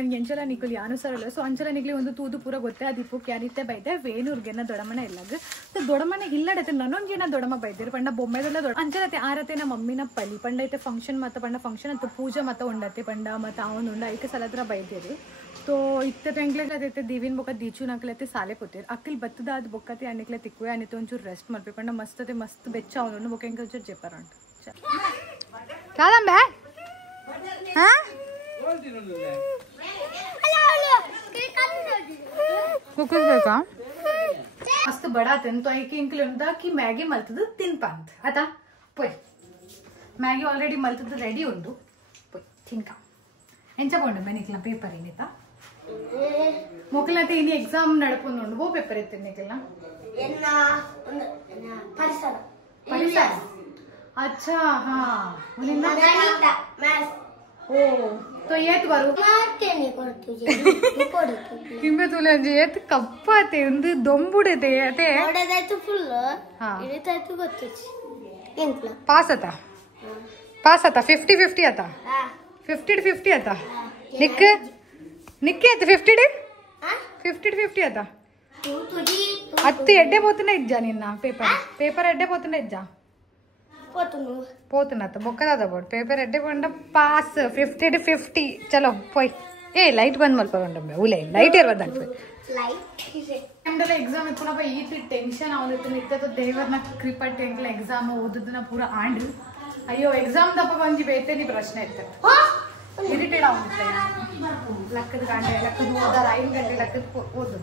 ಬೆನ್ಗೆ ಎಂಚಲ ನಿಕ್ಕಲಿ ಯಾನುಸರಲ್ಲ so ಅಂಚಲ ನಿಕ್ಲಿ ಒಂದು ತೂದು ಪೂರ ಗೊತ್ತೇ ಅದಿಪ್ಪು ಕ್ಯಾರಿತ್ತೆ ಬೈದೆ ವೇಣೂರ್ಗೆನ ದೊಡಮನೆ ಇಲ್ಲಾಗ ಸೊ ದೊಡಮನೆ ಇಲ್ಲಡತ್ತೆ ನನ್ನೊಂದಿನ ದೊಡಮ ಬೈದಿರು ಪಂಡ ಬೊಮ್ಮೆದೆಲ್ಲ ದೊಡ್ಡ ಅಂಚಲತೆ ಆರತೆ ನಮ್ಮ ಮಮ್ಮಿನ ಪಲ್ಲಿ ಪಂಡ ಐತೆ ಫಂಕ್ಷನ್ ಮತ್ತೆ ಪಂಡ ಫಂಕ್ಷನ್ ಅಂತ ಪೂಜೆ ಮತ್ತೆ ಉಂಡತ್ತೆ ಪಂಡ ಮತ್ತೆ ಅವನು ಉಂಡ ಐಕೆ ಸಲತ್ರ ಬೈದಿರು तो इतने टैंकले देते दीविन बोका दीचू नाकलेते साले पोते अक्किल बत्तदाद बोकाते अनेकले तिक्वे आणि तो ಒಂಚೂರು ರೆಸ್ಟ್ ಮಾಡ್ಬೇಕು ಪಂಡ ಮಸ್ತ್ ಬೆಚ್ಚ ಅವನು बोका इंक ಒಂಚೂರು ಜೆಪರ ಅಂತ ಕಾದಂಬೆ ಹಾ कुकर ಬೇಕಾ मस्त बड़ा तन तो एक इंकले उंदा की मैगी मल्तद तिन पंत आता पोय मैगी ऑलरेडी मल्तद रेडी उंडु पोय तिनका ಎಂಚ ಕೊಂಡು ಬನಿಕ್ಲ ಪೇಪರ್ ಏನಿತಾ ಮೊಕಲತೆ ಇನಿ ಎಕ್ಸಾಮ್ ನಡಪುಂಡು ಓ ಪೇಪರ್ ಎತ್ತಿನಿಕ್ಲ ಎನ್ನ ಪರಿಸರ ಪರಿಸರ अच्छा हां उनिना गणित मैथ्स ओ तो येत बरू मारते नहीं करती कोडते किंबे तुले जे येत कप्पाते उंದು ದೊಂಬುಡೆದೆ ಅತೆ ಓಡದಾಯ್ತು ಫುಲ್ ಇಳಿತಾಯ್ತು ಗೊತ್ತಿಚ್ಚಿ ಎಂಕ್ಲ ಪಾಸ್ ಆತಾ 50-50 ಆತಾ 50-50 आता निक निक्के आता 50 आता अत्ति एड्डे पोतुने इज्जा निन्न पेपर एड्डे पोतुने इज्जा पोतुना आता बोक्कदादा बोर्ड पेपर एड्डे पंड पास 50-50 चलो पोई ए लाइट बंद मल्पंडम्बे उले लाइट इरवदंट लाइट नम्दला एग्जाम इत्तुनप्ಪ ಈತಿ ಟೆನ್ಷನ್ ಅವನಿತ್ತು ನಿತ್ತೆ तो ದೇವರನ ಕೃಪಾ ಟೆಂಕ್ಲ ಎಕ್ಸಾಮ್ ಓದುದನ ಪೂರ ಆಂಡ್ ಅಯ್ಯೋ ಎಕ್ಸಾಮ್ ದಪ್ಪ ಬಂಜಿ ಬೇತೆನಿ ಪ್ರಶ್ನೆ ಇತ್ತು ಇರಿಟೇಟ್ ಆಗುತ್ತೆ ಲಕ್ಕದ ಗಂಟೆ ಲಕ್ಕದ ಓದಾರ 5 ಗಂಟೆ ಲಕ್ಕದ ಓದು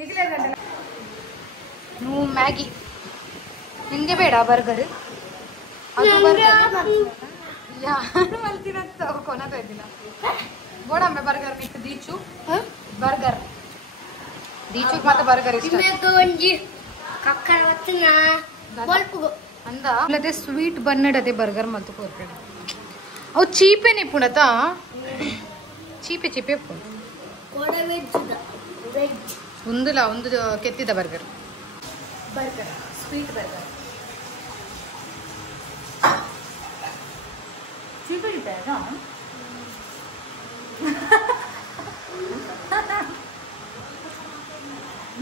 ನಿಖಿಲ ಗಂಟೆ ನೀವು ಮ್ಯಾಗಿ ನಿಮಗೆ ಬೇಡ ಬರ್ಗರ್ ಅದು ಬರ್ಗರ್ ಯಾರು ಮಲ್ತಿರಂತ ಕೊನದ ಇದಿಲ್ಲ ಬೋಡಮ್ಮೆ ಬರ್ಗರ್ ನಿಕ್ಕೆ ದೀಚು ಬರ್ಗರ್ ದೀಚು ಮತ್ತೆ ಬರ್ಗರ್ ಇಷ್ಟ ನಿಮಗೆ ಒಂಜಿ ಕಕ್ಕರ ವತ್ತಿನ ಬಲ್ಪು ಅಂದ ಅಲ್ಲದೆ ಸ್ವೀಟ್ ಬನ್ನಡದೆ ಬರ್ಗರ್ ಮತ್ತು ಕೋರ್ಪೆಡ ಅವು ಚೀಪೆ ನಿಪುಣತಾ ಚೀಪೆ ಒಂದುಲ ಒಂದು ಕೆತ್ತಿದ ಬರ್ಗರ್ ಸ್ವೀಟ್ ಬರ್ಗರ್ ಚೀಪೆ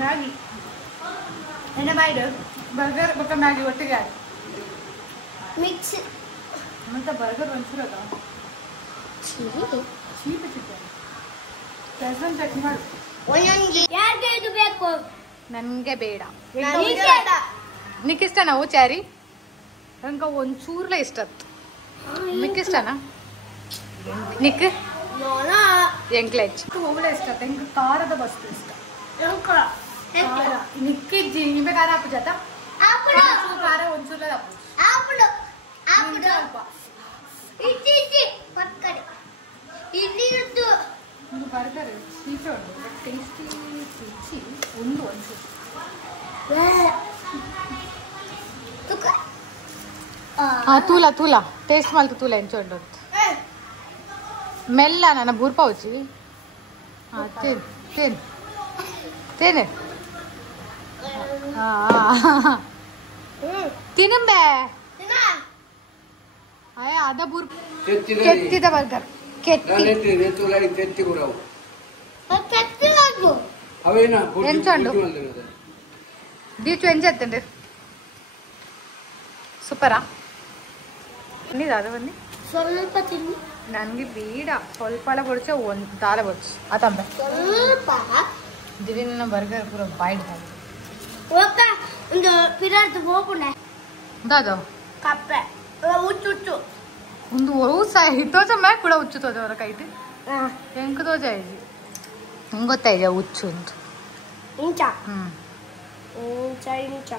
ಮ್ಯಾಗಿ ಎಣ್ಣೆ ಮಾಡು ಬರ್ಗರ್ ಬೊಕ್ಕ ಮ್ಯಾಗಿ ಒಟ್ಟಿಗೆ ಮಿಕ್ಸ್ ಮತ್ತೆ ಬರ್ಗರ್ ಒಂಚೂರು ಅದ ಚೀಪ್ ಚಿಕನ್ ಚಟ್ನಿ ಮಾಡು ಯಾರಿಗೆ ಇದು ಬೇಕು ನನಗೆ ಬೇಡ ನಿಕ್ಕೆ ಇಷ್ಟನಾ ಓ ಚಾರಿ ನಂಗೆ ಒಂಚೂರ್ಲೆ ಇಷ್ಟ ನಿಕ್ಕೆ ಇಷ್ಟನಾ ನಿಕ್ಕೆ ಎಂಕ್ಲೆಚ್ ಹೋಗ್ಲೇ ಇಷ್ಟ ನಂಗೆ ಖಾರದ ಬಸ್ತು ಇಷ್ಟ ನಿಕ್ಕಿಜ್ಜಿ ನಿಂಬೆ ಖಾರ ಹಾಪು ಜಾತ ಖಾರ ಒಂಚೂರ್ಲೆ ಹಾಪು ಒಂದು ಬರ್ಗರ್ ಸ್ವೀಟ್ ಉಂಟು ಟೇಸ್ಟಿ ರುಚಿ ಒಂದು ತೂಲ ತೂಲ ಟೇಸ್ಟ್ ಮಲ್ತು ತೂಲ ಎಂಚ ಉಂಟು ಮೆಲ್ಲ ನನ್ನ ಬೂರ್ಪಾವುಚಿ ತಿನ್ ತಿನ್ ತಿನ್ ತಿನ್ನಂಬೆ आया आधा बुर केत्ती दा बर्गर केत्ती केत्ती बुराव केत्ती लागो अवेना ಎಂಚಂಡು ದೀಚು ಎಂಚತ್ತಂಡೆ ಸೂಪರಾ ಬನ್ನಿ ದಾದ ಬನ್ನಿ ಸ್ವಲ್ಪ ತಿನ್ನಿ ನನಗೆ ಬೇಡ ಸ್ವಲ್ಪಳ ಬೊಡ್ಚೆ ಒಂದು ದಾಲ ಬೊಡ್ಚೆ ಆತಂಬೆ ಸ್ವಲ್ಪ ದಿವಿನ ಬರ್ಗರ್ ಪೂರ ಬಾಯ್ಡ್ ಹಾಕಿ ಓಕ ಒಂದು ಪಿರಾರ್ದು ಹೋಗುನೆ ದಾದ ಕಪ್ಪೆ ಉಚ್ಚು ಒಂದು ಓಸ ಹಿಟ್ಟೋಜ ಮ್ಯಾಕ್ ಕೂಡ ಉಚ್ಚು ತೋಜ ಅವರ ಕೈಟ್ ಹೆಂಗ್ ತೋಜ ಇದೆ ಹೆಂಗ್ ಗೊತ್ತಾಯಿದೆ ಉಚ್ಚು ಅಂತ ಇಂಚ ಇಂಚ ಇಂಚ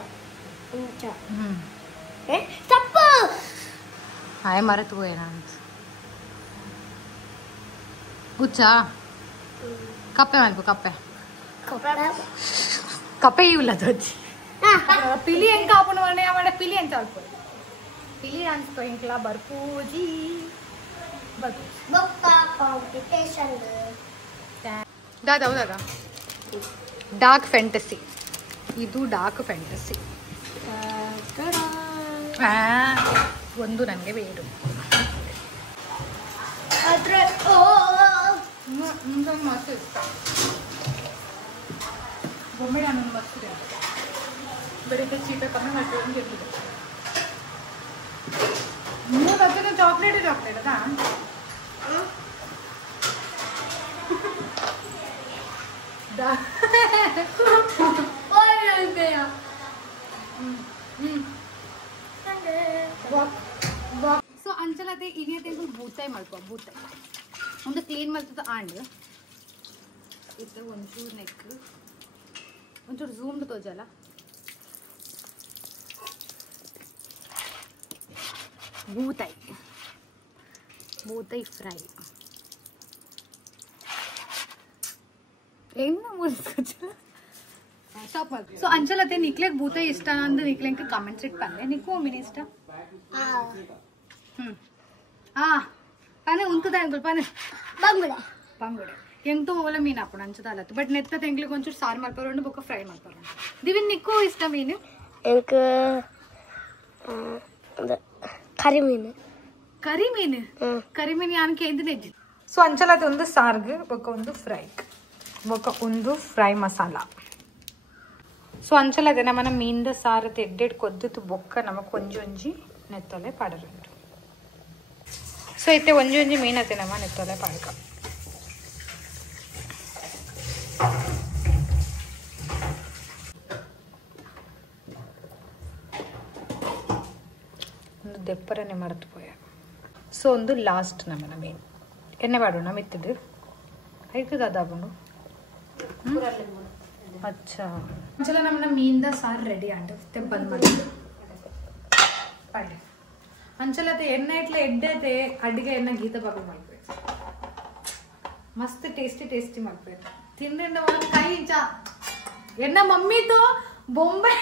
ಇಂಚ ತಪ್ಪು ಹಾಯ್ ಮರೆತು ಹೋಯೇನ ಅಂತ ಉಚ್ಚ ಕಪ್ಪೆ ಮಾಡ್ಬು ಕಪ್ಪೆ ಕಪ್ಪೆ ಇಲ್ಲ ತೋಜಿ ಪಿಲಿ ಹೆಂಗ್ ಕಾಪುನ ಮಾಡ ಪಿಲಿ ಅಂತ ಅಲ್ಪ पिली तो इंकला बर्फूजी कॉम्पिटिशन दादा दादा डार्क फैंटेसी ಇದು ಡಾರ್ಕ್ ಫ್ಯಾಂಟಸಿ ಒಂದು ನನಗೆ ಬೇಡ मस्त बॉम्बे डाल मस्त बड़े चीट कमी मार्के चॉकलेट चॉकलेट ಸೊ ಅಂಚಲತೆ ಈಗ ಬೂತಾಯಿ ಮಾಡ್ಕೊ ಬೂತಾಯಿ ಒಂದು ಕ್ಲೀನ್ ಮಾಡ್ತದ ಆಂಡ್ ಇದು ಒಂಚೂರು ನೆಕ್ ಒಂಚೂರು ಝೂಮ್ದು ತೋಜಲ್ಲ ಬೂತಾಯಿ ಬೂತಾಯಿ ಫ್ರೈ ಎಣ್ಣೆ ಮುರಿಸ್ಕೊಚ್ಚ ಸ್ಟಾಪ್ ಮಾಡಿ ಸೊ ಅಂಚಲತೆ ನಿಕ್ಲೆಗ್ ಬೂತಾಯಿ ಇಷ್ಟ ಅಂದ್ ನಿಕ್ಲೆಂಕ ಕಾಮೆಂಟ್ಸ್ ಇಟ್ಟು ಪಲ್ಲೆ ನಿಕ್ಕು ಮೀನು ಇಷ್ಟ पाने उनको दांगल पाने बांगुड़ा बांगुड़ा यंग तो ओला मीन आपण अंचदा बट नेत्त तेंगली కొంచెం సార్ ಮಾಡ್ಪಾರೋಣ ಬೊಕ್ಕ ಫ್ರೈ ಮಾಡ್ಪಾರೋಣ ದಿವಿನ್ ನಿಕ್ಕು ಇಷ್ಟ ಮೀನು ಎಂಕ ಕರಿ ಮೀನು ಯಾನಕ್ಕೆ ಇಂದಿನ ಎಜ್ಜಿ ಸೊ ಅಂಚಲದ ಒಂದು ಸಾರ್ಗ್ ಬೊಕ್ಕ ಒಂದು ಫ್ರೈ ಬೊಕ್ಕ ಒಂದು ಫ್ರೈ ಮಸಾಲಾ ಸೊ ಅಂಚಲದ ನಮ್ಮನ ಮೀನ್ದ ಸಾರತೆ ಎಡ್ಡೆಡ್ ಕೊದ್ದುತು ಬೊಕ್ಕ ನಮಕ್ ಒಂಜಿ ನೆತ್ತಲೆ ಪಾಡರುಂಟು ಸೊ ಇತ್ತೆ ಒಂಜಿ ಮೀನ್ ಅತ್ತೆ ನಮ್ಮ ನೆತ್ತಲೆ ಪಾಡ್ಕ ಒಂದು ದೆಪ್ಪರನೆ ಮರೆತು ಪೋಯ ಸೊ ಒಂದು ಲಾಸ್ಟ್ ನಮ್ಮನ ಮೀನ್ ಎಣ್ಣೆ ಪಾಡೋಣ ಮಿತ್ತದು ಆಯ್ತದ ಅದಾಗುಂಡು अच्छा चलो नमन मीन सार रेडी अंड बंद पड़े अंचलते एण्णे इट्ला एड्डैते अडिगे एण्णे गीता बाबू मल्पेट मस्त टेस्टी मल्पेट तिंद्रिंद कई इंच एण्णे मम्मी तो बॉम्बे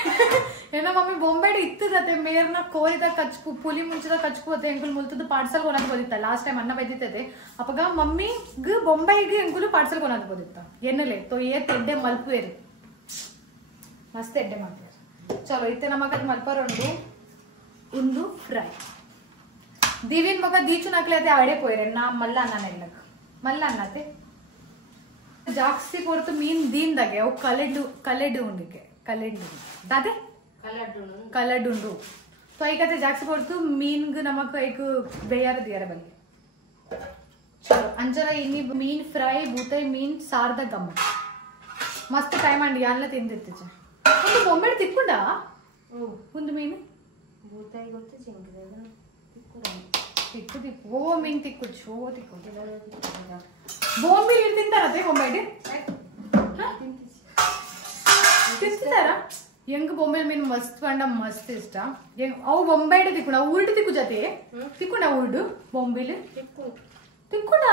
एण्णे मम्मी बॉम्बे इत्तदते मेरना कोरिद कच्चु पुली मुंचिद कच्चु होते ಎಂಕುಲು ಮುಲ್ತದ ಪಾರ್ಸಲ್ ಕೊನಕ ಬದಿತ್ತ ಲಾಸ್ಟ್ ಟೈಮ್ ಅನ್ನ ಬೈದಿತ್ತತೆ ಅಪಗ ಮಮ್ಮಿ ಗ ಬೊಂಬೈ ಗೆ ಎಂಕುಲು ಪಾರ್ಸಲ್ ಕೊನಕ ಬದಿತ್ತ ಎನ್ನಲೆ ತೋ ಏತ್ ಎಡ್ಡೆ ಮಲ್ಪುವೆರಿ मस्त एड्डे चलो इतने नमक मल्परोंडु उंदु फ्रೈ दिविन मग दीचू नाकले आडे पोयरे ना मल्ल अन्न नेल्लक मल्ल अन्नते जास्ति कोरतु मीन दीनदागे अವು ಕಲೆಡು ಉಂಡಿಕೆ ಕಲೆಡು दादे ಕಲೆಡು ಉಂಡು तो ಐಕತೆ ಜಾಸ್ತಿ ಕೊರತು मीन ग नमक एक ಬೇಯಾರ ದಿಯಾರ ಬಲ್ಲಿ चलो अंजरा इन्नी मीन फ्रೈ ಬೂತಾಯಿ मीन ಸಾರ್ದ ಗಮ್ಮ मस्त टाइम अंडी यानला ತಿಂದಿರ್ತಿಚ ಒಂದು ಬೊಂಬೆ ತಿಕ್ಕೊಂಡಾ ಒಂದು ಮೀನು ಬೂತಾಯಿ ಗೊತ್ತು ಚಿಂಗದ ತಿಕ್ಕು ಓ ಮೀನು ತಿಕ್ಕು ಚೋ ತಿಕ್ಕು ಬೊಂಬೆ ತಿಂತಾರತೆ ಬೊಂಬೆ ತಿಂತಾರ ಹೆಂಗ ಬೊಂಬೆ ಮೀನು ಮಸ್ತ್ ಪಂಡ ಮಸ್ತ್ ಇಷ್ಟ ಅವು ಬೊಂಬೆ ತಿಕ್ಕೊಂಡ ಉರುಡು ತಿಕ್ಕು ಜೊತೆ ತಿಕ್ಕೊಂಡ ಉರುಡು ಬೊಂಬಿಲು ತಿಕ್ಕೊಂಡ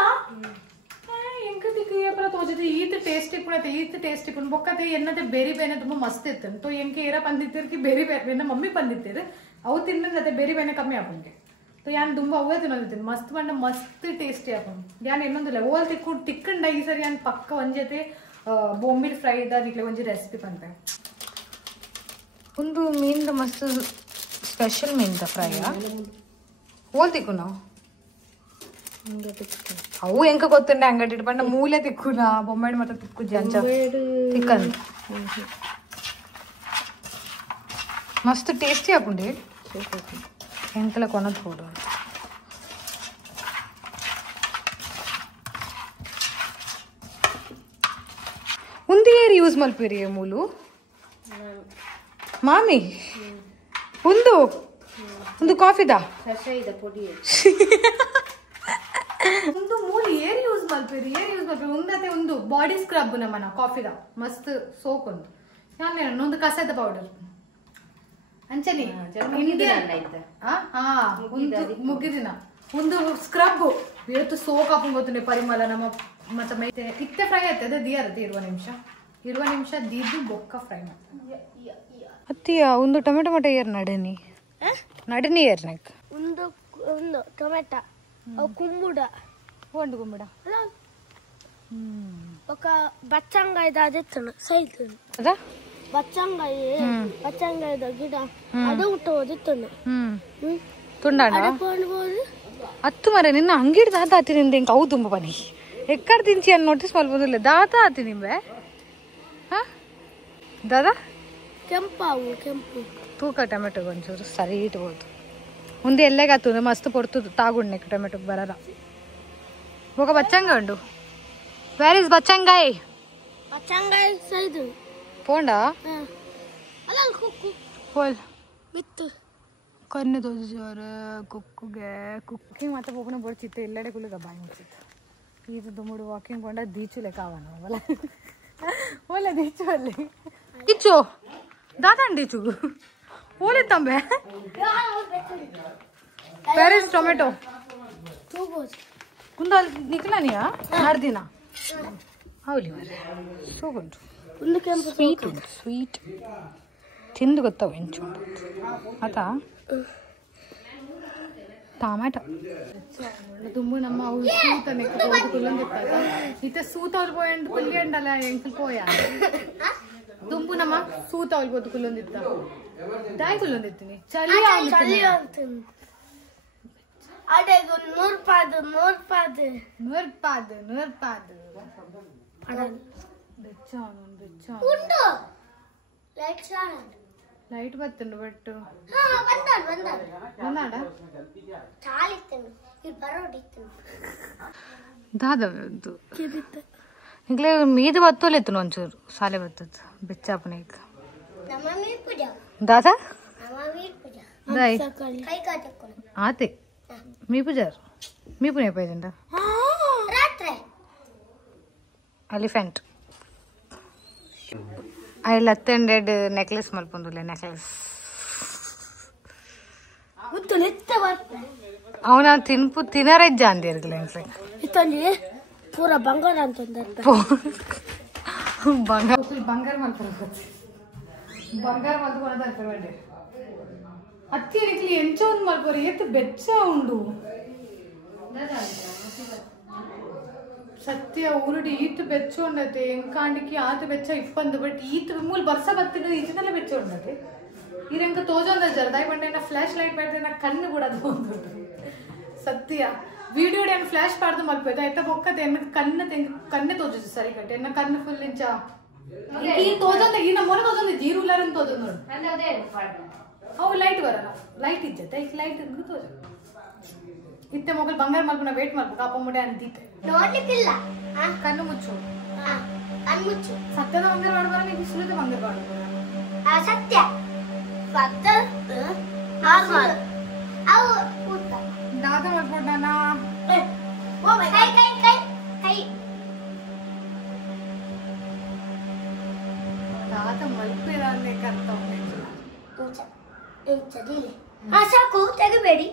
ಎಂಕ ತಿಕ್ಕಿಯಪ್ಪ ತೋಜತೆ ಈತ ಟೇಸ್ಟ್ ಇಕ್ಕುಣತೆ ಈತ ಟೇಸ್ಟ್ ಇಕ್ಕುಣ ಬೊಕ್ಕತೆ ಎನ್ನತೆ ಬೇರಿ ಬೇನೆ ತುಂಬಾ ಮಸ್ತ್ ಇತ್ತು तो ಎಂಕೆ ಏರ ಬಂದಿತ್ತಿರ್ಕಿ ಬೇರಿ ಬೇನೆ ಮಮ್ಮಿ ಬಂದಿತ್ತಿರು ಅವು ತಿನ್ನನತೆ ಬೇರಿ ಬೇನೆ ಕಮ್ಮಿ ಆಪುಂಗೆ तो ಯಾನ್ ತುಂಬಾ ಅವೇ ತಿನ್ನೋದಿತ್ತು ಮಸ್ತ್ ಬಂಡ ಮಸ್ತ್ ಟೇಸ್ಟಿ ಆಪುಂ ಯಾನ್ ಇನ್ನೊಂದಿಲ್ಲ ಓಲ್ ತಿಕ್ಕು ತಿಕ್ಕಂಡ ಈ ಸರಿ ಯಾನ್ ಪಕ್ಕ ಒಂಜತೆ ಬೊಂಬಿಲ್ ಫ್ರೈ ಇದ ನಿಕ್ಲೆ ಒಂಜಿ ರೆಸಿಪಿ ಪಂತೆ ಒಂದು ಮೀನ್ದ ಮಸ್ತ್ ಸ್ಪೆಷಲ್ ಮೀನ್ದ ಫ್ರೈ ಓಲ್ ತಿಕ್ಕು ನಾವು ಅವು ಎಂಕ ಗೊತ್ತುಂಡೆ ಅಂಗಡಿ ಇಟ್ಕೊಂಡ ಮೂಲೆ ತಿಕ್ಕುನ ಬೊಂಬಾಡಿ ಮಾತ್ರ ತಿಕ್ಕುಜಿ ಅಂಚ ತಿಕ್ಕನ್ ಮಸ್ತ್ ಟೇಸ್ಟಿ ಆಪುಂಡಿ ಎಂಕಲ ಕೊನದ್ ಕೊಡು ಉಂದಿ ಏರ್ ಯೂಸ್ ಮಲ್ಪಿರಿ ಮೂಲು ಮಾಮಿ ಒಂದು ಕಾಫಿದಾ ಪೊಡಿ ಒಂದು ಮೂಲ ಏರ್ ಯೂಸ್ ಮಾಡ್ತೀರಿ ಒಂದತೆ ಒಂದು ಬಾಡಿ ಸ್ಕ್ರಬ್ ನಮ್ಮನ ಕಾಫಿದ ಮಸ್ತ್ ಸೋಪ್ ಒಂದು ನಾನು ಒಂದು ಕಸದ ಪೌಡರ್ ಅಂಚನಿ ಮುಗಿದಿನ ಒಂದು ಸ್ಕ್ರಬ್ ಇವತ್ತು ಸೋಕ್ ಹಾಕೊಂಡ್ ಗೊತ್ತುಂಡೆ ಪರಿಮಳ ನಮ್ಮ ಮತ್ತೆ ಮೈತೆ ಇತ್ತೆ ಫ್ರೈ ಆಯ್ತದೆ ದಿಯಾರದೆ 20 ನಿಮಿಷ ದೀದು ಬೊಕ್ಕ ಫ್ರೈ ಮಾಡ್ತಾರೆ ಅತ್ತಿಯ ಒಂದು ಟೊಮೆಟೊ ಏರ್ ನಡನಿ ಏರ್ನಕ್ ಒಂದು ಟೊಮೆಟೊ ಕುಂಬುಡ ಒಂದು ಕುಂಬುಡ ఒక బచ్చంగాయ దాదిత్తను సైతు అదా బచ్చంగాయ గిಡ ಅದು ಹುಟ್ಟೋದಿತ್ತನು ತುಂಡಾಣ ಅಡಕೊಂಡು ಹೋಗಿ ಅತ್ತು ಮರೆ ನಿನ್ನ ಅಂಗಡಿ ದಾತ ಆತಿ ನಿಂದ ಹೆಂಗೆ ಅವು ತುಂಬ ಬನ್ನಿ ಎಕ್ಕಡೆ ತಿಂಚಿ ಅನ್ನು ನೋಟಿಸ್ ಮಾಡ್ಬೋದಿಲ್ಲ ದಾತ ಆತಿ ನಿಂಬೆ ಹಾಂ ದಾದಾ ಕೆಂಪು ತೂಕ ಟೊಮೆಟೊ ಒಂಚೂರು ಸರಿ ಇಟ್ಬೋದು ಮುಂದೆ ಎಲ್ಲೆಗೆ ಆತು ಮಸ್ತ್ ಪೊಡ್ತದು ತಾಗುಣ್ಣೆ ಟೊಮೆಟೊಗೆ ಬರಲ್ಲ ಹೋಗ ಬಚ್ಚಂಗ ಉಂಡು ವೇರ್ ಇಸ್ ಬಚ್ಚಂಗಾಯ್ ಸೈದು ಪೋಂಡಾ ಹೋಲ್ ಬಿತ್ತು ಕಣ್ಣು ತೋರಿಸೋರು ಕುಕ್ಕಿಂಗ್ ಮತ್ತೆ ಹೋಗೋಣ ಬಡ್ತಿತ್ತು ಎಲ್ಲೆಡೆ ಕುಲಿಗ ಬಾಯಿ ಮುಚ್ಚಿತ್ತು ಇದು ದುಮ್ಮುಡು ವಾಕಿಂಗ್ ಕೊಂಡ ದೀಚು ಲೆಕ್ಕ ಅವನ ಅವಲ್ಲ ಓಲೆ ದೀಚು ಅಲ್ಲಿ ಕಿಚ್ಚು ದಾದಾಂಡ್ ದೀಚು ಓಲೆ ತಂಬೆ ಪ್ಯಾರಿಸ್ ಟೊಮೆಟೊ ಕುಂದ ನಿಕ್ಲ ನೀಯಾ ನಾಡ್ದಿನ ಹೌಲಿ ಮರೆ ಸೋಗುಂಟು ಸ್ವೀಟ್ ಉಂಟು ಸ್ವೀಟ್ ತಿಂದು ಗೊತ್ತಾವ ಹೆಂಚು ಆತಾ ಟಮಾಟ ದುಂಬು ನಮ್ಮ ಅವು ಸೂತನೆ ಕುಲ್ಲೊಂದಿತ್ತಾಗ ಇತ್ತೆ ಸೂತ ಅವ್ರು పోయండి పుల్లి అండల ఎంకులు పోయా దుంపు నమ్మ సూత ಅವ್ರು పోదు కుల్లొందిత్త దాయి కుల్లొందిత్తిని చలి అవుతుంది అడే నూర్పాదు పడను ಬೆಚ್ಚಾನು ఉండు లైట్ చాలు లైట్ బత్తుండు బట్టు ಬಂದಾಡ ಚಾಲಿತ್ತನು ಈ ಬರೋಡಿತ್ತು ದಾದದ್ದು ಈಗಲೇ ಮೀದು ಬತ್ತೋಲೆತ್ತು ಒಂಚೂರು ಸಾಲೆ ಬತ್ತದ್ದು ಬೆಚ್ಚಾಪನೆ ಈಗ ದಾದಾ దాయ్ ఆతే మీ పూజారు మీ పునే అయిపోయిందా ఎలిఫెంట్ ಐ ಲತ್ತಂಡೆಡ್ ನೆಕ್ಲೆಸ್ ಮಲ್ಪೊಂದುಲ್ಲೆ ನೆಕ್ಲೆಸ್ ಅವನ ತಿನ್ಪು ತಿನ್ನರಜ್ಜ ಅಂದಿರ್ಗಲ ಪೂರ ಬಂಗಾರ ಅಂತ ಬಂಗಾರ ಮಲ್ಪೊಂದು ಬಂಗಾರ ಮಲ್ಪೊಂದು ಅತ್ತಿ ಅಡಿಕ್ಲಿ ಎಂಚ ಒಂದು ಮಲ್ಪೋರಿ ಎತ್ತು ಬೆಚ್ಚ ಉಂಡು ಸತ್ಯ ಊರುಡಿ ಈತ್ ಬೆಚ್ಚ ಉಂಡತೆ ಎಂಕಾಂಡಿకి ಆತ ಬೆಚ್ಚ ಇಪ್ಪಂದು ಬಟ್ ಈತ್ ಮೂಲ ಬರ್ಸ ಬತ್ತಿನ ಈಚಿನಲ್ಲ ಬೆಚ್ಚ ಉಂಡತೆ ಇರೆಂಕ ತೋಜೊಂದ ಜರ್ದಾಯಿ ಬಂಡೆ ಫ್ಲಾಶ್ ಲೈಟ್ ಬೇಡ್ದೆ ನಾ ಕಣ್ಣು ಕೂಡ ತೋಂದು ಸತ್ಯ ವಿಡಿಯೋ ಏನು ಫ್ಲಾಶ್ ಪಾಡ್ದು ಮಲ್ಪೋಯ್ತು ಆಯ್ತಾ ಬೊಕ್ಕತೆ ಎನ್ನ ಕಣ್ಣೆ ತೋಜುದು ಸರಿ ಕಟ್ಟೆ ಎನ್ನ ಕಣ್ಣು ಫುಲ್ ಇಂಚ ಈ ತೋಜೊಂದ ಈ ನಮ್ಮ ಮೊರೆ ತೋಜೊಂದ ಜೀರುಲಾರನ್ ತೋಜೊಂದು ನೋಡು ಅವು ಲೈಟ್ ಬರಲ್ಲ ಲೈಟ್ ಇದ್ದತೆ ಈಗ ಲೈಟ್ ಇದ್ದು ತೋಜ ಇತ್ತೆ ಮೊಗಲ್ ಬಂಗಾರ ಮಲ್ಪನ ವೇಟ್ ಮಾಡ್ಬೇಕು ಅಪ್ಪ ಮುಡೆ ಅಂತಿತ್ತೆ ನೋಡ್ಲಿಕ್ಕಿಲ್ಲ ಕಣ್ಣು ಮುಚ್ಚು ಕಣ್ಮುಚ್ಚು ಸತ್ಯದ ಬಂಗಾರ ಮಾಡಬಾರ ನೀವು ಸುಲಿದ ಬಂಗಾರ ಮಾಡಬಾರ ಸತ್ಯ ನಾರ್ಮಲ್ ಅವು ದಾದ ಮಾಡ್ಕೊಂಡಾನ ಕೈ ಕೈ ಕೈ ಕೈ ದಾದ ಮಲ್ಪಿರಲ್ಲೇ ಕರ್ತವ್ಯ ಸಾಕು ತೆಗಬೇಡಿ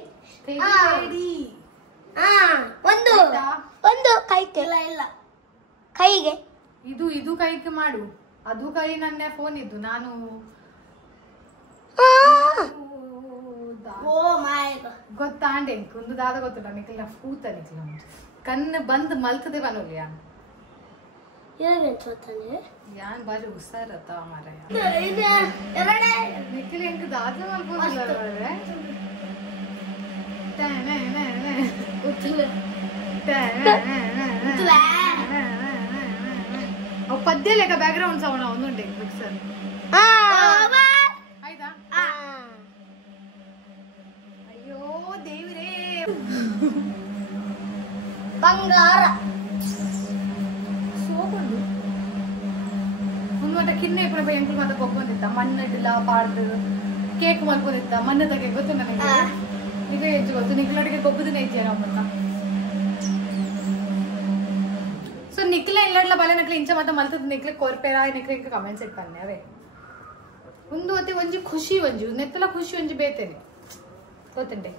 ಒಂದು ಒಂದು ಕೈಗೆ ಇಲ್ಲ ಕೈಗೆ ಇದು ಕೈಗೆ ಮಾಡು ಅದು ಕೈ ನನ್ನ ಫೋನ್ ಇದ್ದು ನಾನು ಗೊತ್ತಾಂಡೆ ಒಂದು ದಾದ ಗೊತ್ತುಂಟ ನಿಕ್ಲ ಕೂತ ನಿಕ್ಲ ಕಣ್ಣು ಬಂದು ಮಲ್ತದೆ ಬನೋಲಿಯಾ ಯಾನ್ ಬಾರಿ ಹುಷಾರತ್ತ ಮಾರಾಯ ನಿಖಿಲ್ ಹೆಂಗ್ ದಾದ ಮಲ್ಬೋದಿಲ್ಲ ಅವ್ ಪದ್ಯ ಲೆಕ್ಕ ಬ್ಯಾಕ್ ಗ್ರೌಂಡ್ ಸೌಂಡ್ ಒಂದುಂಟೆ ಮಿಕ್ಸರ್ ಆಯ್ತಾ ಅಯ್ಯೋ ದೇವ್ರೇ ಬಂಗಾರ ಸೋಕೊಂಡು ಮುಂದೆ ಕಿನ್ನೆ ಇಪ್ಪು ಎಂಕುಲು ಮತ್ತೆ ಕೊಬ್ಬಂದಿತ್ತ ಮಣ್ಣಿಟ್ಟಿಲ್ಲ ಪಾಡ್ದು ಕೇಕ್ ಮಲ್ಕೊಂಡಿದ್ದ ಮಣ್ಣದಾಗೆ ಗೊತ್ತು ನನಗೆ ಈಗ ಹೆಚ್ಚು ಗೊತ್ತು ನಿಖಿಲೊಟ್ಟಿಗೆ ಕೊಬ್ಬುದಿನ ಹೆಚ್ಚು ನಮ್ಮ ಸೊ ನಿಖಿಲ ಇಲ್ಲಡ್ಲ ಬಲೆ ನಕ್ಲೆ ಇಂಚ ಮತ್ತೆ ಮಲ್ತದ ನಿಖಿಲ ಕೊರ್ಪೇರ ನಿಖಿಲ ಕಮೆಂಟ್ಸ್ ಇಟ್ಪನ್ನೆ ಅವೇ ಒಂದು ಹೊತ್ತಿ ಒಂಜಿ ಖುಷಿ ಒಂಜಿ ನೆತ್ತಲ ಖುಷಿ ಒಂಜಿ ಬೇತೇನೆ ಗೊತ್ತಂಡೆ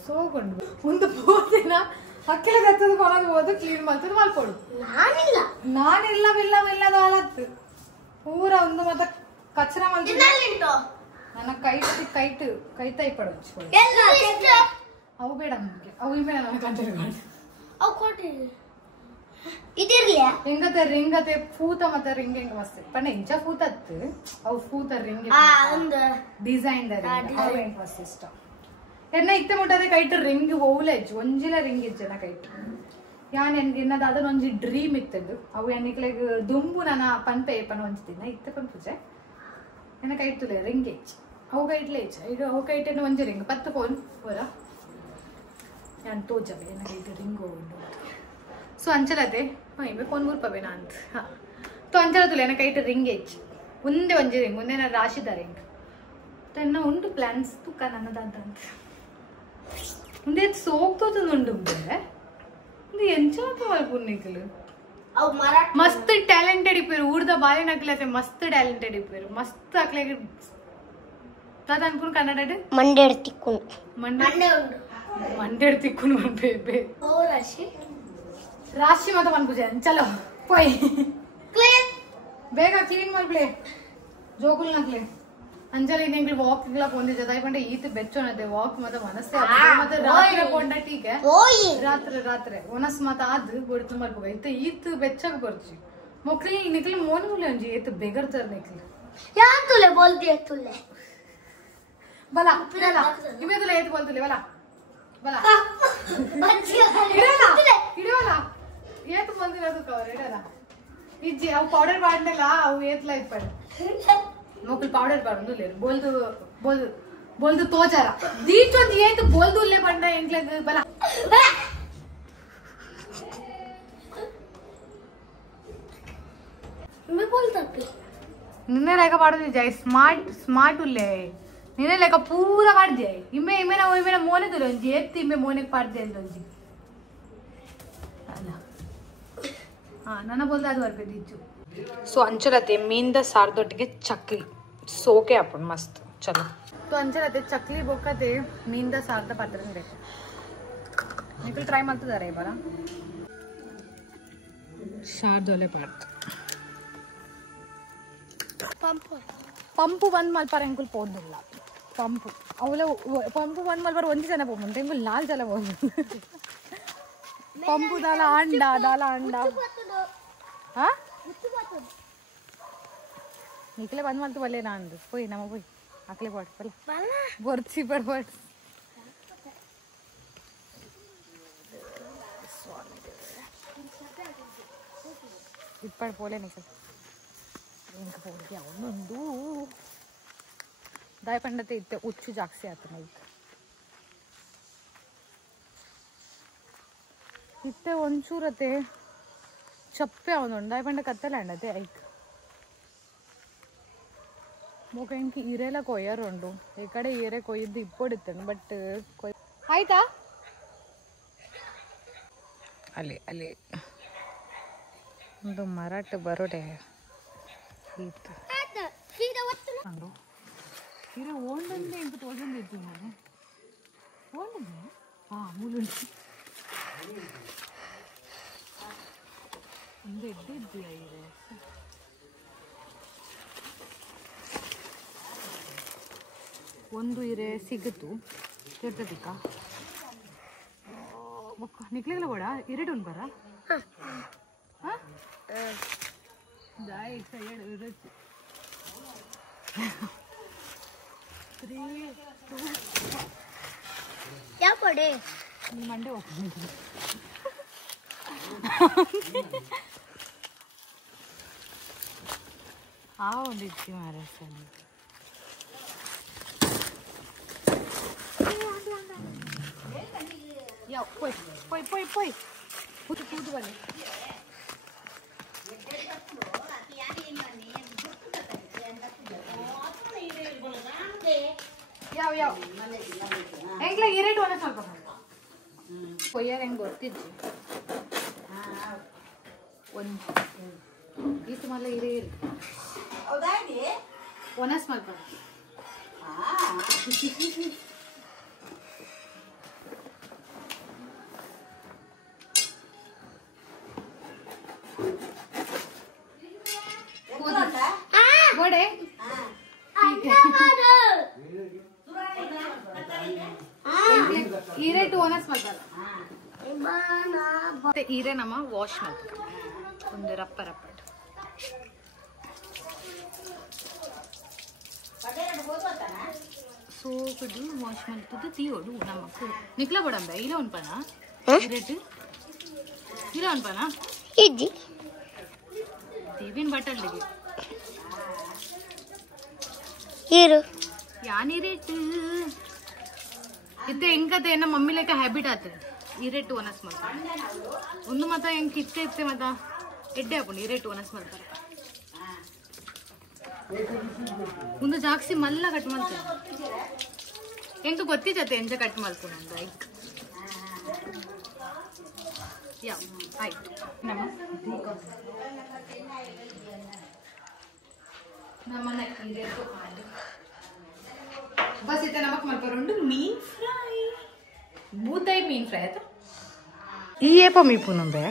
ಸೋಗೊಂಡು ಒಂದು ಪೋದಿನ ಅಕ್ಕೆಲ ಗತ್ತದ ಕೊಳಗೆ ಹೋದು ಕ್ಲೀನ್ ಮಾಡ್ತದ ಮಲ್ಕೊಡು ನಾನಿಲ್ಲ ಹಾಲತ್ತು ಪೂರ ಒಂದು ಮತ್ತೆ ಕಚರ ಮಲ್ತ ನನ್ನ ಕೈತ ಇಪ್ಪಡು ಅವು ಬೇಡ ನಮಗೆ ಅವು ಬೇಡ ನನ್ನ ಕಂಟ್ರಿ ಹಿಂಗತೆ ರಿಂಗತೆ ಫೂತ ಮತ್ತೆ ರಿಂಗ್ ಹೆಂಗ ಮಸ್ತ್ ಪಣ್ಣ ಇಂಚ ಫೂತತ್ತು ಅವು ಫೂತ ರಿಂಗ್ ಡಿಸೈನ್ ಮಸ್ತ್ ಇಷ್ಟ ಎನ್ನ ಇತ್ತೆ ಮುಟ್ಟದೆ ಕೈಟ್ ರಿಂಗ್ ಓಲೇಜ್ ಒಂಜಿಲ ರಿಂಗ್ ಇಜ್ಜನ ಕೈಟ್ ಯಾನ್ ಎನ್ನದ ಅದನ್ನ ಒಂಜಿ ಡ್ರೀಮ್ ಇತ್ತದು ಅವು ಎನ್ನಿಕ್ಲೆಗ್ ದುಂಬು ನನ್ನ ಪನ್ಪೆ ಪನ್ ಒಂಜಿದಿನ ಇತ್ತೆ ಪನ್ ಪೂಜೆ ಎನ್ನ ಕೈಟ್ ತುಲೆ ರಿಂಗ್ ಇಚ್ ಅವು ಕೈಟ್ಲೆ ಇಚ್ ಈಗ ಅವು ಕೈಟನ್ನು ಒಂಜಿ ರಿಂಗ್ 10 ಫೋನ್ ಹೊರ ಯಾನ್ ತೋಜವೆ ಎನ್ನ ಕೈಟ್ ರಿಂಗ್ ಉಂಡು ಸೊ ಅಂಚಲತೆ ಇವೆ ಫೋನ್ ಮುರ್ಪವೇನಾ ಅಂತ ತೋ ಅಂಚಲ ತುಲೆ ಎನ್ನ ಕೈಟ್ ರಿಂಗ್ ಇಚ್ ಮುಂದೆ ಒಂಜಿ ರಿಂಗ್ ಮುಂದೆ ನಾನು ರಾಶಿದ ರಿಂಗ್ ತನ್ನ ಉಂಡು ಪ್ಲಾನ್ಸ್ ತುಕ್ಕ ನನ್ನದಂತ ಮುಂದೆ ಸೋಗ್ತೋತುಂಡು ಮುಂದೆ ಎಂಚಾತ ಮಲ್ಪುರ್ನಿಕಲು ಮಸ್ತ್ ಟ್ಯಾಲೆಂಟೆಡ್ ಇಪ್ಪೇರು ಊರ್ದ ಬಾಲೆ ನಕ್ಲತೆ ಮಸ್ತ್ ಟ್ಯಾಲೆಂಟೆಡ್ ಇಪ್ಪೇರು ಮಸ್ತ್ ಅಕ್ಲೆಗ್ ತಾತ ಅನ್ಪುನ್ ಕನ್ನಡ ಮಂಡ್ಯ ತಿಕ್ಕುನು ಮಂಡ್ಯ ತಿಕ್ಕುನು ಬೇಬೆ ರಾಶಿ ಮಾತ ಮನ್ಪುಜೆ ಚಲೋ ಪೋಯ್ ಬೇಗ ಕ್ಲೀನ್ ಮಾಡ್ಬಿಳೆ ಜೋಗುಲ್ ನಕ್ಲೆ ಅಂಜಲಿ ನಿಂಗೆ ವಾಕ್ ಗಿಲ್ಲ ಪೋಂದಿದ್ದೆ ದಯಪಂಡೆ ಈತ ಬೆಚ್ಚೋನದೆ ವಾಕ್ ಮತ ಮನಸ್ಸೆ ಮತ್ತೆ ರಾತ್ರಿ ಪೋಂಡ ಟೀಕೆ ರಾತ್ರಿ ಒನಸ್ ಮತ ಆದ್ ಗೊಡ್ತು ಮಲ್ಪೋಗ ಇತ್ತ ಈತ ಬೆಚ್ಚಗ ಬರ್ಜಿ ಮೊಕ್ಲಿ ನಿಕ್ಲಿ ಮೋನ್ ಮುಲೆ ಒಂಜಿ ಏತ ಬೆಗರ್ತಾರ ನಿಕ್ಲಿ ಯಾನ್ ತುಲೆ ಬೋಲ್ದಿ ತುಲೆ ಬಲ ಇಡಲ ಇವೆ ತುಲೆ ಏತ ಬೋಲ್ತುಲೆ ಬಲ ಬಲ ಇಡಲ ಏತ ಬೋಲ್ತಿಲ್ಲ ಅದು ಕವರ್ ಇಡಲ ಇಜ್ಜಿ ಅವು ಪೌಡರ್ ಬಾಡ್ನೆಲ್ಲ ಅವು ಏತ್ಲ ಇಪ್ಪಡು मोकल पाउडर बारंदु ले बोलदु तोचारा दीचोंद येत बोलदु ले पंड इंक्ले बला मैं बोलता पे निन्ने लेका पाडदु जाय स्मार्ट उल्ले निन्ने लेका पूरा पाड जाय इमे ना मोने तुले ಒಂಜಿ ಎತ್ತಿ ಇಮ್ಮೆ मोने पाड जाय ಒಂಜಿ ಅಲ್ಲ ನನ್ನ बोलदा ಅದು ವರ್ಬೆ ದೀಚು ಸೊ ಅಂಚಲತೆ ಮೀನ್ದ ಸಾರ್ದೊಟ್ಟಿಗೆ ಚಕ್ಲಿ ಸೋಕೆ ಹಾಪುಂಡು ಮಸ್ತ್ ಚಲೋ ಸೊ ಅಂಚಲತೆ ಚಕ್ಲಿ ಬೊಕ್ಕತೆ ಮೀನ್ದ ಸಾರ್ದ ಪಾತ್ರ ಬೇಕು ನಿಖಿಲ್ ಟ್ರೈ ಮಾಡ್ತಿದ್ದಾರೆ ಇವಾಗ ಸಾರ್ದೊಲೆ ಪಾಡ್ತ ಪಂಪು ಬಂದ್ ಮಲ್ಪಾರ ಎಂಕುಲ್ ಪೋದಿಲ್ಲ ಪಂಪು ಅವಳ ಪಂಪು ಬಂದ್ ಮಲ್ಪಾರ ಒಂಜಿ ಜನ ಪೋಮಂತ ಎಂಕುಲ್ 4 ಜನ ಪೋದು ಪಂಪು ದಾಲ ಅಂಡ ಹಾ निकले बंद मालतू बल्ले ना अंदर पोई ना पोई आकले पड़ पल बोर्ची पर पड़ इप्पड़ पोले निकल इनका पोल क्या उन्नू दाय पंडते इत्ते उच्चु जाक्से आते नहीं इत्ते ಒಂಚೂರತೆ ಚಪ್ಪೆ ಅವನು दाय पंड कत्तले अंडते ऐक मोकंकी ಈರೆಲ್ಲ ಕೊಯ್ಯರುಂಡು ಈ ಕಡೆ ಈರೆ ಕೊಯ್ದು ಇಪ್ಪೊಡಿತ್ತೇನೆ ಬಟ್ ಆಯ್ತಾ ಅಲ್ಲಿ ಒಂದು ಮರಾಠ ಬರೋಡೆ ಈತ ಈರೆ ಓಂಡಂದೆ ಇಂಕ ತೋಜಂದಿತ್ತು ನಾನು ಓಂಡಂದೆ ಮೂಲುಂಟು ಒಂದು ಎದ್ದಿದ್ದೀಯ ಈರೆ ಒಂದು ಇರೆ ಸಿಗುತ್ತು ತಿರ್ತದಿಕ್ಕ ನಿಕ್ಲಿಗ್ಲ ಕೂಡ ಇರೆಡು ಉಂಟು ಬರ ದಾಯಿ ಸೈಡ್ ಇರచ్చు 3 2 क्या पड़े मंडे ओपन ಒಂದಿಚ್ಚಿ ಮಾರಸನಿ Ya, poi. Putu balik. Ya. Engkla iredu ana ಸ್ವಲ್ಪ. Poyar ಹೆಂಗ್ ಗೊತ್ತಿದ್ದೆ. ಇದು ಮಲ್ಲ ಇರೆ. ಹೌದಾಡಿ? ಒನಸ್ ಮಲ್ಪ. गोड़े ಈರೆ ಟು ಓನಸ್ ಮಾಡ್ತಾರೆ ಮತ್ತೆ ಈರೆ ನಮ್ಮ ವಾಶ್ ಮಾಡ್ತಾರೆ ಒಂದು ರಪ್ಪ ಸೊ ಸೋಕುಡು ವಾಶ್ ಮಾಡ್ತದ್ದು ತೀಯೋಡು ನಮ್ಮಕ್ಕು ನಿಕ್ಲ ಬಡಂಬ ಇಲ್ಲ ಉಂಪನ ರೇಟ್ ಇಲ್ಲ ಉಂಪನ ಇಜ್ಜಿ ತೀವಿನ ಬಟ್ಟಲ್ಗೆ ಏರು ಯಾನಿ ರೇಟ್ ಇತ್ತೆ ಹೆಂಗತೆ ನಮ್ಮ ಮಮ್ಮಿ ಲೆಕ್ಕ ಹ್ಯಾಬಿಟ್ ಆತದೆ ಈ ರೇಟ್ ಒನಸ್ ಮಾಡ್ತಾರೆ ಒಂದು ಮತ ಹೆಂಗೆ ಇತ್ತೆ ಇತ್ತೆ ಮತ ಎಡ್ಡೆ ಹಾಕೊಂಡು ಈ ರೇಟ್ ಒನಸ್ ಮಾಡ್ತಾರೆ ಒಂದು ಜಾಕ್ಸಿ ಮಲ್ಲ ಕಟ್ ಮಾಡ್ತೇನೆ ಹೆಂಗ ಗೊತ್ತಿದ್ದತೆ ಎಂಜ ಕಟ್ ಮಾಡ್ಕೊಂಡು ಒಂದು ಐಕ್ ಯಾವ ಆಯ್ತು ನಮ್ಮನ್ನ बस इतना नमक मलपरुंडु मीन फ्राई बूताई मीन फ्राई आयता ये प मी पुनंबे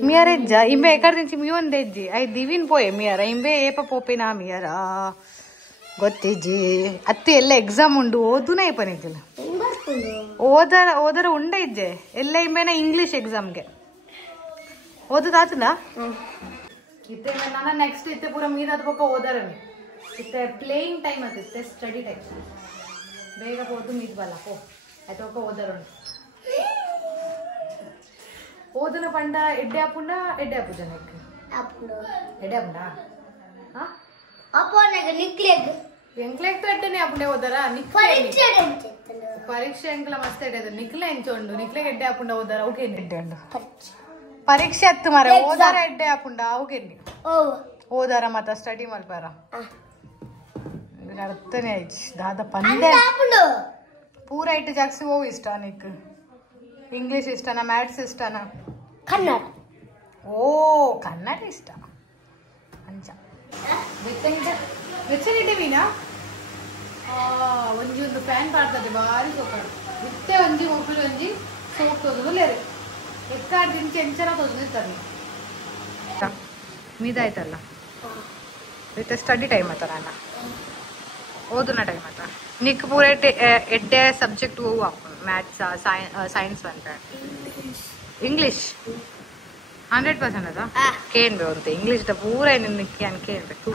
मियारे जा इम्बे एकर दिंची मी ಒಂದೇಜ್ಜಿ ಐ ದಿವಿನ್ ಪೋಯೆ ಮಿಯಾರ ಇಂಬೆ ಏಪ ಪೋಪಿನ ಮಿಯಾರ ಗೊತ್ತಿಜ್ಜಿ ಅತ್ತಿ ಎಲ್ಲ ಎಕ್ಸಾಮ್ ಉಂಡು ಓದುನ ಏಪನಿಜ್ಜಿಲ್ಲ ಓದರ ಉಂಡ ಇಜ್ಜೆ ಎಲ್ಲ ಇಂಬೇನ ಇಂಗ್ಲಿಷ್ ಎಕ್ಸಾಮ್ಗೆ ಓದುದಾತಲ್ಲ ಇತ್ತೆ ನನ್ನ ನೆಕ್ಸ್ಟ್ ಇತ್ತೆ ಪೂರ ಮೀದಾದ ಪಕ್ಕ ಓದರಮಿ ಇತ್ತೆ ಪ್ಲೇಯಿಂಗ್ ಟೈಮ್ ಅದಿತ್ತೆ ಸ್ಟಡಿ ಟೈಮ್ ಬೇಗ ಓದು ಮೀದ್ಬಲ್ಲ ಪೋ ಆಯ್ತು ಒಕ್ಕ ಓದರುಂಡು ಓದನ ಪಂಡ ಎಡ್ಡೆ ಆಪುಂಡ ಎಡ್ಡೆ ಆಪು ಜನಕ್ಕೆ ಎಡ್ಡೆ ಆಪುಂಡ ಎಂಕ್ಲೆಗ್ ಎಡ್ಡೆನೆ ಆಪುಂಡೆ ಓದರ ಪರೀಕ್ಷೆ ಎಂಕ್ಲ ಮಸ್ತ್ ಎಡ್ಡೆ ನಿಕ್ಲ ಎಂಚೋಂಡು ನಿಕ್ಲೆಗ್ ಎಡ್ಡೆ ಆಪುಂಡ ಓದರ ಓಕೆ ಎಡ್ಡೆ ಉಂಡು ಪರೀಕ್ಷೆ ಹತ್ತು ಮಾರೆ ಓದಾರ ಎಡ್ಡೆ ಆಪುಂಡ ಅವಗೆನ್ನಿ ಓದಾರ ಮತ್ತ ಸ್ಟಡಿ ಮಲ್ಪಾರ ಅರ್ಥನೇ ಆಯ್ತು ದಾದ ಪಂದೆ ಪೂರ ಇಟ್ಟು ಜಾಕ್ಸಿ ಹೋಗು ಇಷ್ಟ ನಿಕ್ ಇಂಗ್ಲಿಷ್ ಇಷ್ಟನಾ ಮ್ಯಾಥ್ಸ್ ಇಷ್ಟನಾ ಕನ್ನಡ ಓ ಕನ್ನಡ ಇಷ್ಟ ಅಂಚ ಬೆಚ್ಚನಿಟ್ಟಿವೀನಾ ಒಂಜಿ ಒಂದು ಫ್ಯಾನ್ ಪಾಡ್ತದೆ ಭಾರಿ ಸೋಕಾಡು ಇತ್ತೆ ಒಂಜಿ ಒಬ್ಬರು ಒಂಜಿ ಸೋಪ್ ತೊಗೊಂಡು ಲೇರೆ ಎತ್ತಾಡು ದಿನ ಎಂಚರ ತೊಗೊಂಡಿರ್ತಾರೆ ಮೀದಾಯ್ತಲ್ಲ ಇತ್ತೆ ಸ್ಟಡಿ ಟೈಮ್ ಆತ ನಾನ ಓದುನ ಟೈಮ್ ಆತ ನಿಕ್ ಪೂರ ಎಡ್ಡೆ ಸಬ್ಜೆಕ್ಟ್ ಹೋಗು ಮ್ಯಾಥ್ಸ್ ಸೈನ್ಸ್ ಅಂತ ಇಂಗ್ಲಿಷ್ 100% ಅದ ಕೇನ್ಬೆ ಅಂತ ಇಂಗ್ಲಿಷ್ ದ ಪೂರ ನಿಕ್ಕಿ ಅನ್ ಕೇಳ್ಬೇಕು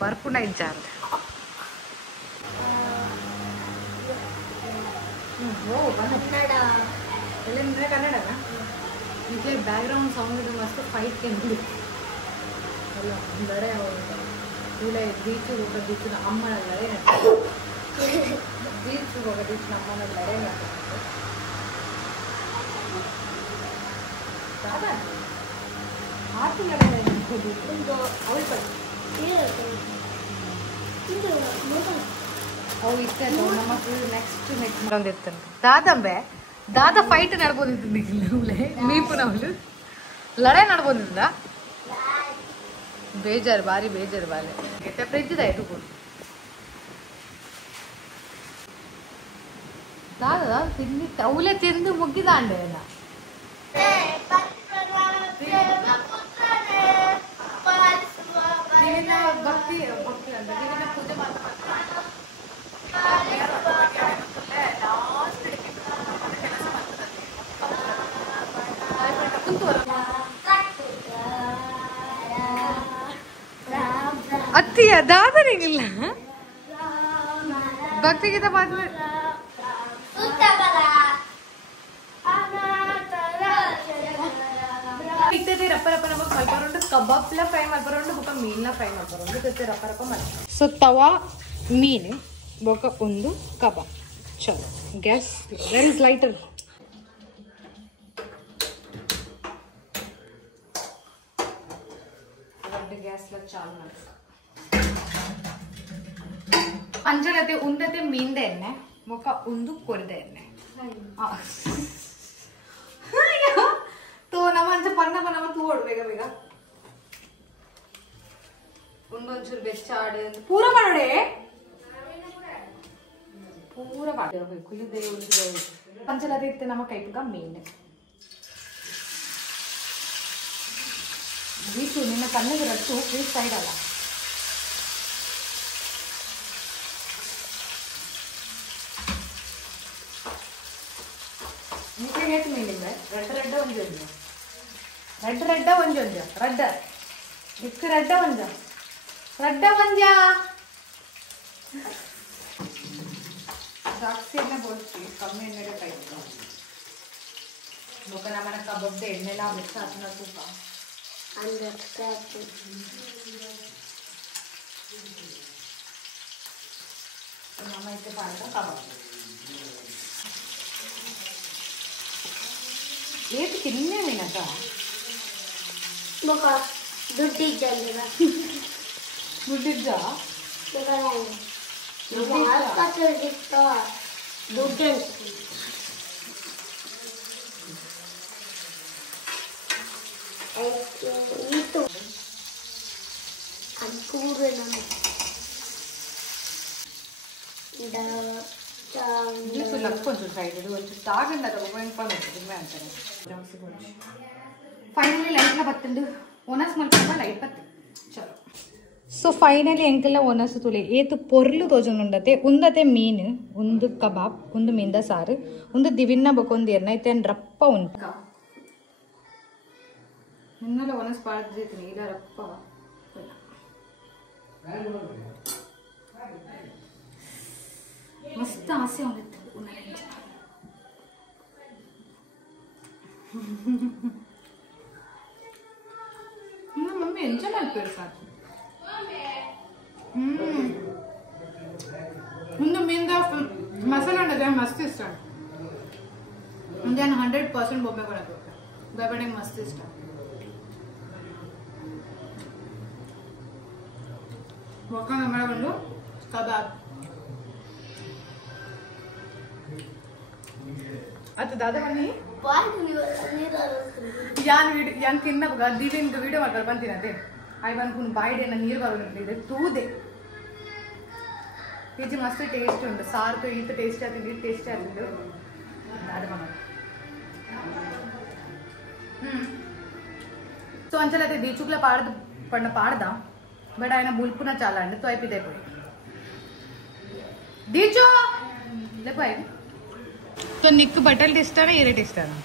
ಬರ್ಪುಂಡ ಇಜ್ಜ ಅಂತ ಎಲ್ಲ ಕನ್ನಡನ ಈಗ ಬ್ಯಾಕ್ಗ್ರೌಂಡ್ ಸಾಂಗ್ ಇದು ಮಸ್ತ್ ಫೈಟ್ ಕೆಂದು ಅಲ್ಲ ಲಡೆ ಇಲ್ಲ ಬೀಚಿಗೆ ಹೋಗೋದಿತ್ತು ಅಮ್ಮನ ಲಡೆ ಬೀಚ್ಗೆ ಹೋಗೋದಿತ್ತು ನಮ್ಮನ ಲಡೆ ಆಟ ಲಡೆ ಅವಳು ಅವು ಇಷ್ಟ ನಮಗೆ ನೆಕ್ಸ್ಟ್ ಒಂದಿರ್ತಾನೆ ದಾದಂಬೆ ದಾದ ಫೈಟ್ ನಡ್ಬೋದಿತ್ತು ಮೀಪುನವಳು ಲಡೆ ನಡ್ಬೋದಿಲ್ಲ ಬೇಜಾರು ಬಾರಿ ಬೇಜಾರು ಬಾಲೆ ಫ್ರಿಜ್ ಇದೆ ಇದು ಕೂಡ ದಾದ ತಿಂದಿತ್ತು ಅವಲೇ ತಿಂದು ಮುಗಿದ ಅಂಡೆ ಎಲ್ಲ ಭಕ್ತಿ ಭಕ್ತಿ ಅಂತ ದಿನ ಪೂಜೆ ಮಾಡ್ತಾರೆ ಅತ್ತಿಯ ದಾದನಿಗಿಲ್ಲ ಭಕ್ತಿ ಗೀತ ಮಾತ್ರ ಇರ್ತೈತಿ ರಪ್ಪ ರಪ್ಪ ನಮಗ್ ಮಲ್ಪರುಂಡು ಕಬಾಬ್ಲ ಫ್ರೈ ಮಲ್ಪರುಂಡು ಬೊಕ್ಕ ಮೀನ್ನ ಫ್ರೈ ಮಲ್ಪರುಂಡು ಇರ್ತೈತಿ ರಪ್ಪ ರಪ್ಪ ಮಲ್ ಸೊ ತವಾ ಮೀನು ಬೊಕ್ಕ ಒಂದು ಕಬಾಬ್ ಚಲೋ gas where is lighter gas ಚಾಲು ಮಾಡಿ ಅಂಜಲತೆ ಉಂದತೆ ಮೀನ್ದ ಎಣ್ಣೆ ಬೊಕ್ಕ ಒಂದು ಕೊರಿದ ಎಣ್ಣೆ तो नमंच पन्ना पन्ना तू ओडबेगा बेगा ಒಂದೊಂಚೂರು ಬೆಚ್ಚಾಡು ಪೂರ ಮಾಡೋಡೆ ಪೂರ ಮಾಡಬೇಕು ಇಲ್ಲದೆ ಒಂದು ಪಂಚಲತೆ ಇತ್ತೆ ನಮ್ಮ ಕೈಪುಗ ಮೀನು ಬೀಚು ನಿನ್ನ ಕಣ್ಣಿಗೆ ರಟ್ಟು ಬೀಚ್ ಸೈಡ್ ಅಲ್ಲ ನಿಮಗೆ ಹೇಟ್ ಮೀನಿಂದ ರೆಡ್ ರೆಡ್ ಒಂದು ರೆಡ್ ರೆಡ್ ಒಂದು ರೆಡ್ ಇಕ್ಕೆ ರೆಡ್ ಒಂದು ರೆಡ್ ಒಂಜ ಜಾಸ್ತಿ ಎಣ್ಣೆ ಬೋಲ್ಸಿ ಕಮ್ಮಿ ಎಣ್ಣೆಗೆ ಫ್ರೈ लोक नमन कबाब एण्णेला मिक्स आतना तूप मम्मा इथे पाहिजे कबाब एक किन्ने minute mug दुड्डीजा दुड्डीजा दुड्डी itu angkure nama ini sudah konsul saya itu konsul tagan dah kalau yang panas itu mana antara jangan sih konsul finally light lah battendu onas malpapa light batte chalo so finally enkella onas tule etu porlu tojanundate undate meenu undu kebab undu minda saaru undu divinna bokondi ennaithe and rappa untu ನಿನ್ನೆಲ್ಲ ಒನಸ್ ಪಾಡ್ದಿರ್ತೀನಿ ಇಲ್ಲ ರಪ್ಪ ಮಸ್ತ್ ಆಸೆ ಅವನಿತ್ತು mummy enjoy ಮಾಡ್ತೀವಿ ಸಾಕು ಒಂದು ಮೀನ್ದ ಮಸಾಲ ಉಂಟದೆ ಮಸ್ತ್ ಇಷ್ಟ ಮುಂದೆ 100% ಬೊಬ್ಬೆ ಬರೋದು ಬೆಬಣೆ ಮಸ್ತ್ ಇಷ್ಟ Makan nama dulu kebab. Atau dada mana? Yang kena bukan dilin ke video macam apa nanti. Ayam pun bayar dan niru baru nanti. Tu deh. Ini master taste ഉണ്ട്. Sar tu itu taste ada, ini taste ada. Dada mana? So anjala te dichukla parda. But आयन बुलपुना चाला अंड तो AP देखो दीचो देखो आई तो निक बटल टेस्टा ना इरे टेस्टा ना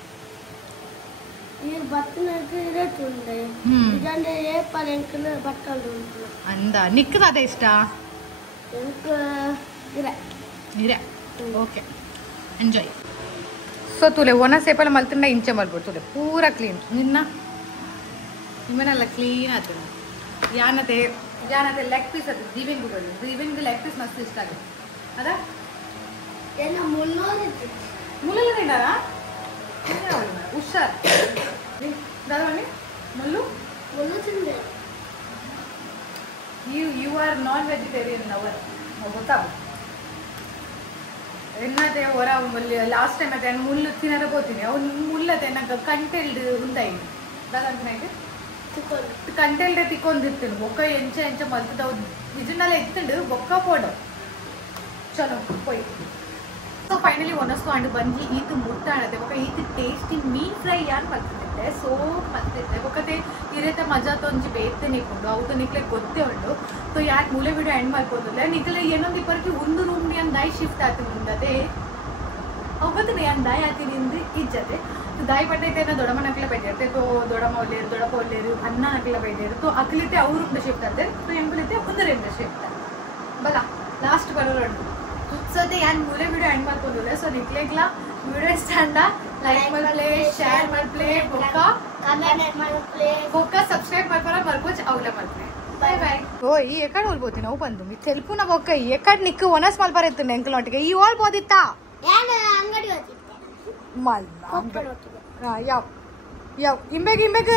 ये बटन के इरे टुंडे इजांडे ये परेंकल बटल टुंडे अंदा निक दा टेस्टा निक इरे इरे ओके एंजॉय सो तुले वना सेपल मल्तुंडा इंचे मल्बो तुले पूरा क्लीन निन्ना इमनಲ್ಲ ಕ್ಲೀನ್ ಆತು ಯಾನತೆ ಲೆಗ್ ಪೀಸ್ ಅದು ದಿವಿಂಗ್ ಲೆಗ್ ಪೀಸ್ ಮಸ್ತ್ ಇಷ್ಟ ಆಗುತ್ತೆ ಅದಾ ಏನು ಮುಳ್ಳು ತಿಂದಾರಾ ಹುಷಾರ್ ದಾದವನಿ ಮುಳ್ಳು ತಿಂದೆ ಯು ಆರ್ ನಾನ್ ವೆಜಿಟೇರಿಯನ್ ಅವರ್ ಗೊತ್ತಾ ಎನ್ನತೆ ಹೊರ ಲಾಸ್ಟ್ ಟೈಮ್ ಅದೇ ಮುಳ್ಳು ತಿನ್ನದ ಹೋಗ್ತೀನಿ ಅವ್ನು ಮುಳ್ಳತೆ ನಂಗೆ ಕಂಟೆಲ್ಡ್ ಉಂಟಾಯಿ ದಾದಂತ ಕಂಟೆಲ್ಡೆ ತಿಕ್ಕೊಂದಿರ್ತೀನಿ ಬೊಕ್ಕ ಎಂಚ ಮಲ್ತದವು ಇದನ್ನೆಲ್ಲ ಎತ್ತಂಡು ಬೊಕ್ಕ ಪೋಡು ಚಲೋ ಪೋಯ್ ಸೊ ಫೈನಲಿ ಒನಸ್ಕೊ ಅಂಡು ಬಂದು ಈತು ಮುಟ್ಟಾಡದೆ ಬೊಕ್ಕ ಈತು ಟೇಸ್ಟಿ ಮೀನ್ ಫ್ರೈ ಯಾರು ಮಲ್ತಿದ್ದೆ ಸೋ ಮಲ್ತಿದ್ದೆ ಬೊಕ್ಕತೆ ಇರೇತ ಮಜಾ ತೊಂಜಿ ಬೇಯ್ತೆ ನಿಕ್ಕೊಂಡು ಅವ್ದು ನಿಕ್ಲೆ ಗೊತ್ತೇ ಉಂಡು ಸೊ ಯಾಕೆ ಮೂಲೆ ವಿಡಿಯೋ ಎಂಡ್ ಮಾಡ್ಕೋದಿಲ್ಲ ನಿಕ್ಲೆ ಏನೊಂದು ಇಬ್ಬರಿಗೆ ಒಂದು ರೂಮ್ಗೆ ಒಂದು ದಾಯಿ ಶಿಫ್ಟ್ ಆಗ್ತೀನಿ ಮುಂದದೆ ಅವತ್ತಿನ ಏನು ದಾಯಿ ಆಗ್ತೀನಿ ಅಂದ್ರೆ ಇಜ್ಜತೆ दाई पट्टे दोड़म नकल बैठे तो दोड़म दोड़प अन्न नकल बैठे तो अकलीते और शिफ्ट आते तो एंकलते उंदर शिफ्ट बघा लास्ट बरोबर सो ते यान मूले वीडियो एंड ಮಾಡ್ಕೊಂಡಿಲ್ಲ सो निकलेला वीडियो स्टार्ट लाइक ಮಾಡ್ಪ್ಲೇ ಶೇರ್ ಮಾಡ್ಪ್ಲೇ कमेंट ಮಾಡ್ಪ್ಲೇ सब्सक्राइब ಮಾಡ್ಪರ ಮರ್ಕೋಚ್ ಅವಲ ಮಾಡ್ಪ್ಲೇ बाय बाय ಓ ಈ ಎಕಡೆ ಹೋಲ್ಬೋತಿ ನಾವು ಬಂದು ಮಿ ತೆಲ್ಪು ನಾ ಬೊಕ್ಕ ಎಕಡೆ ನಿಕ್ಕು ಒನಸ್ ಮಲ್ಪರ ಇತ್ತು ಎಂಕಲೊಟ್ಟಿಗೆ ಈ ಹೋಲ್ಬೋದಿತ್ತ ಯಾನ ಅಂಗಡಿ ಹೋತಿ ಮಲ್ ಯಾವ ಇಂಬೆಗೆ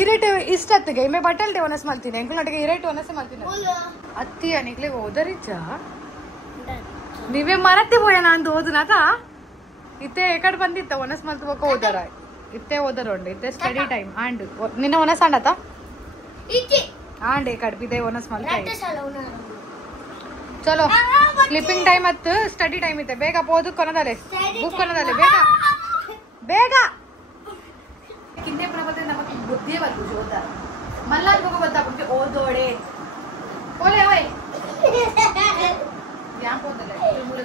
ಇರೇಟ್ ಇಷ್ಟ ಅತ್ತಿಗೆ ಇಮ್ಮೆ ಬಟ್ಟಲ್ಟೆ ಒನಸ್ ಮಲ್ತೀನಿ ಎಂಕಲ್ನೊಟ್ಟಿಗೆ ಇರೇಟ್ ಒನಸೆ ಮಲ್ತೀನಿ ಅತ್ತಿ ಅನಿಕ್ಲೆ ಓದರಿಚ ನೀವೇ ಮರತ್ತಿ ಪೋಯನ ಅಂತ ಓದುನಾಕ ಇತ್ತೆ ಎಕಡೆ ಬಂದಿತ್ತ ಒನಸ್ ಮಲ್ತು ಬೊಕ್ಕ ಓದರ ಇತ್ತೆ ಓದರೋಂಡು ಇತ್ತೆ ಸ್ಟಡಿ ಟೈಮ್ ಆಂಡ್ ನಿನ್ನ ಒನಸ್ ಆಂಡತ ಆಂಡ್ ಎಕಡೆ ಬಿದೆ ಒನಸ್ ಮಲ್ತ ಚಲೋ ಸ್ಲಿಪ್ಪಿಂಗ್ ಟೈಮ್ ಅತ್ತು ಸ್ಟಡಿ ಟೈಮ್ ಇತ್ತೆ ಬೇಗ ಓದು ಕೊನದಲೆ ಬುಕ್ ಕೊನದಲೆ ಬೇಗ ಕಿಂದೆ ಪ್ರಬಂಧ ನಮಗೆ ಬುದ್ಧಿ ಬಂತು ಜೋರ್ದಾರ್ ಮಲ್ಲಾದ್ ಹೋಗೋ ಗೊತ್ತಾಗ್ಬಿಟ್ಟು ಓದೋಡೆ ಓಲೆ ಓಯ್ ಯಾಕೆ ಓದಲ್ಲ ಮೂಲ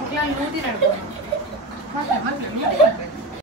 ಮುಗ್ಲ ನೋಡಿ ನಡ್ಕೊಂಡು